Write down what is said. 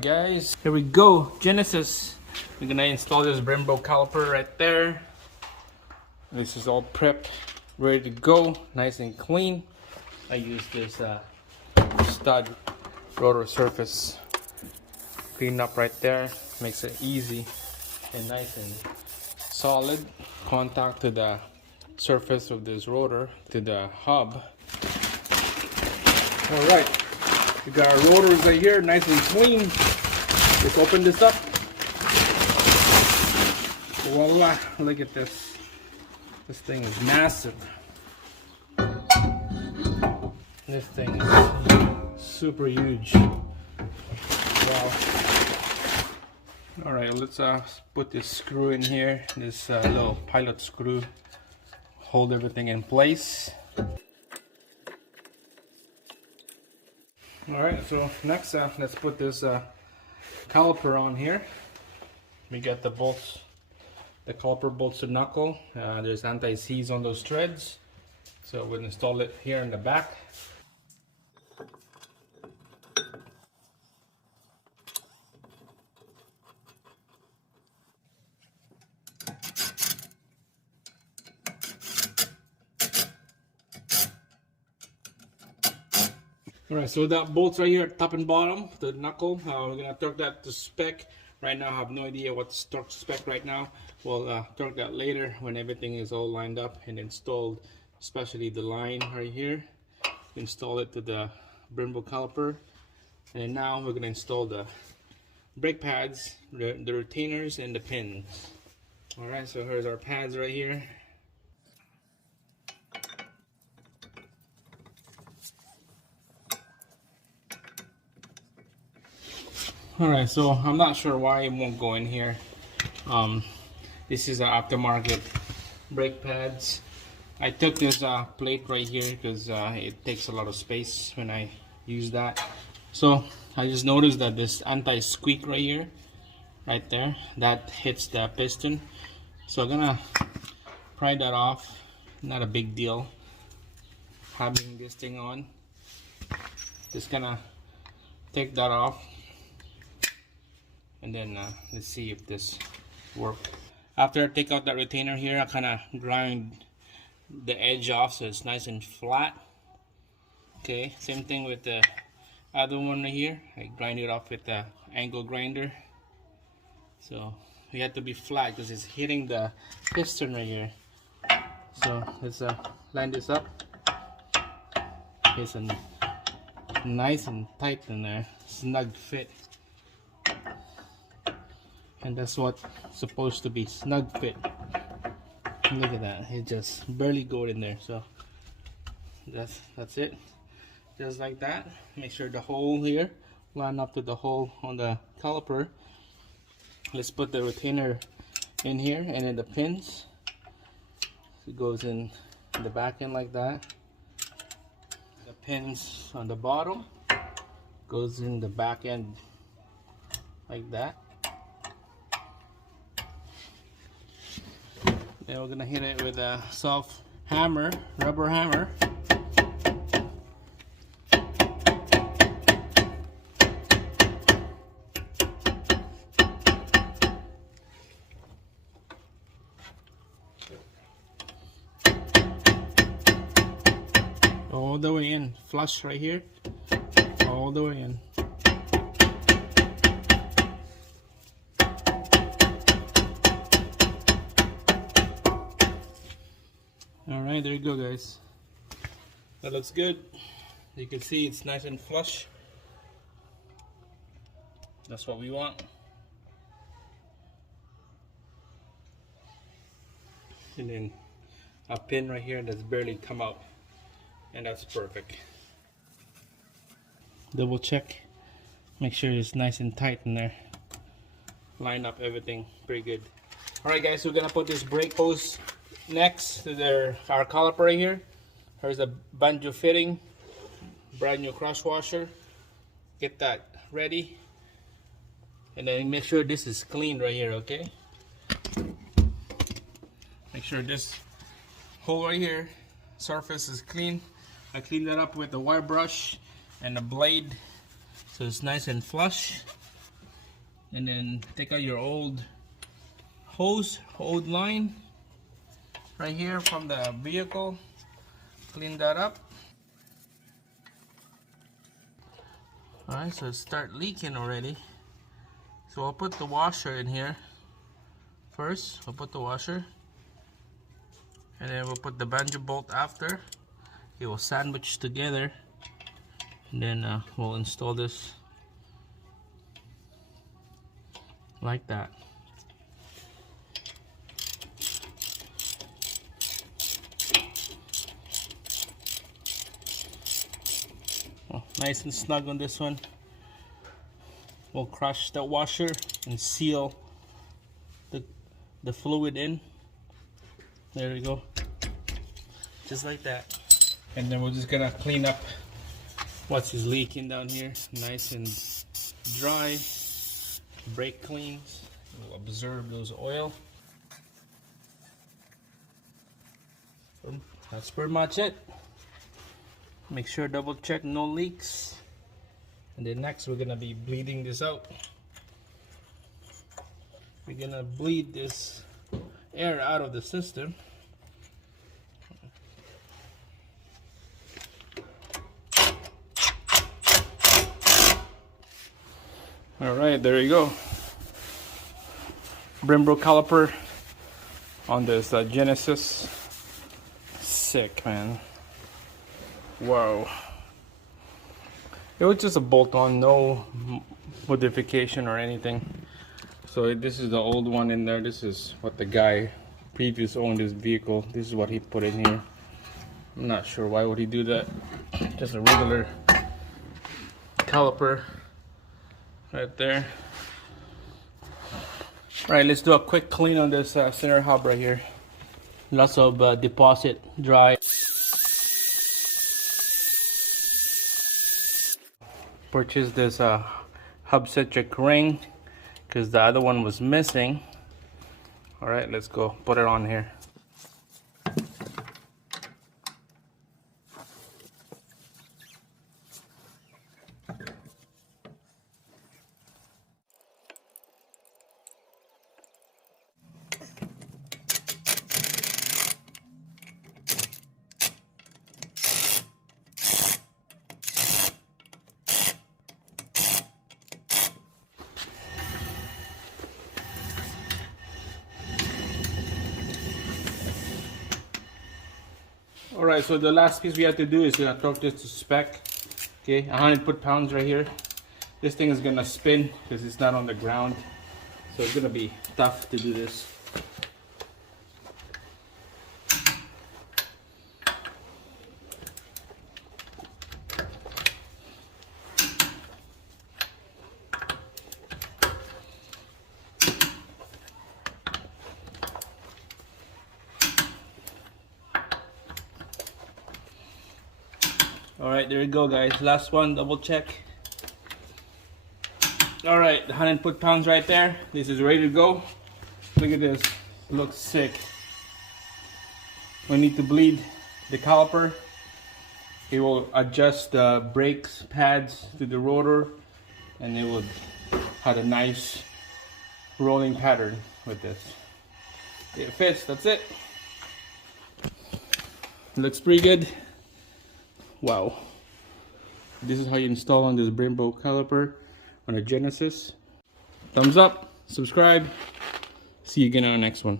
Alright guys, here we go. Genesis. We're gonna install this Brembo caliper right there. This is all prepped, ready to go, nice and clean. I use this stud rotor surface clean up right there. Makes it easy and nice and solid. Contact to the surface of this rotor, to the hub. Alright, we got our rotors right here, nice and clean. Let's open this up. Voila, look at this. This thing is massive. This thing is super huge. Wow. Alright, let's put this screw in here. This little pilot screw. Hold everything in place. Alright, so next let's put this caliper on here. We got the bolts, the caliper bolts to knuckle. There's anti-seize on those threads. So we'll install it here in the back. Alright, so that bolts right here, top and bottom, the knuckle, we're gonna torque that to spec. Right now I have no idea what's torque spec right now. We'll torque that later when everything is all lined up and installed, especially the line right here. Install it to the Brembo caliper. And now we're gonna install the brake pads, the retainers and the pins. Alright, so here's our pads right here. Alright, so I'm not sure why it won't go in here. This is an aftermarket brake pads. I took this plate right here because it takes a lot of space when I use that. So I just noticed that this anti-squeak right here, right there, that hits the piston. So I'm gonna pry that off. Not a big deal having this thing on. Just gonna take that off. And then let's see if this works. After I take out that retainer here, I kind of grind the edge off so it's nice and flat. Okay, same thing with the other one right here. I grind it off with the angle grinder. So we have to be flat because it's hitting the piston right here. So let's line this up. It's a nice and tight in there, snug fit. And that's what's supposed to be, snug fit. Look at that, it just barely got in there. So that's it, just like that. Make sure the hole here line up to the hole on the caliper. Let's put the retainer in here and then the pins. It goes in the back end like that. The pins on the bottom goes in the back end like that. And we're gonna hit it with a soft hammer, rubber hammer. All the way in, flush right here, all the way in. Alright, there you go guys. That looks good. You can see it's nice and flush. That's what we want. And then a pin right here that's barely come out. And that's perfect. Double check. Make sure it's nice and tight in there. Line up everything pretty good. Alright guys, so we're gonna put this brake hose next to our caliper right here. Here's a banjo fitting, brand new cross washer. Get that ready, and then make sure this is clean right here. Okay, make sure this hole right here surface is clean. I cleaned that up with the wire brush and a blade, so it's nice and flush. and then take out your old hose, old line right here from the vehicle. Clean that up. Alright, so it start leaking already. So I'll put the washer in here first. I'll put the washer, and then we'll put the banjo bolt after. It will sandwich together, and then we'll install this like that. Oh, nice and snug on this one. We'll crush the washer and seal the fluid in. There we go, just like that. And then we're just gonna clean up what's leaking down here, nice and dry. Brake cleans, we'll absorb those oil. So that's pretty much it. Make sure double check no leaks. And then next we're gonna be bleeding this out. We're gonna bleed this air out of the system. Alright, there you go. Brembo caliper on this Genesis. Sick, man. Wow. It was just a bolt-on, no modification or anything. So this is the old one in there. This is what the guy previous owned this vehicle. This is what he put in here. I'm not sure why would he do that. Just a regular caliper right there. Alright, let's do a quick clean on this center hub right here. Lots of deposit dry. Purchased this hub centric ring because the other one was missing. Alright, let's go put it on here. Alright, so the last piece we have to do is torque this to spec. Okay, 100 foot-pounds right here. This thing is gonna spin because it's not on the ground, so it's gonna be tough to do this. Alright, there you go, guys. Last one, double check. Alright, 100 foot-pounds right there. This is ready to go. Look at this. It looks sick. We need to bleed the caliper. It will adjust the brakes pads to the rotor, and it will have a nice rolling pattern with this. It fits, that's it. Looks pretty good. Wow. This is how you install on this Brembo caliper on a Genesis. Thumbs up, subscribe. See you again on the next one.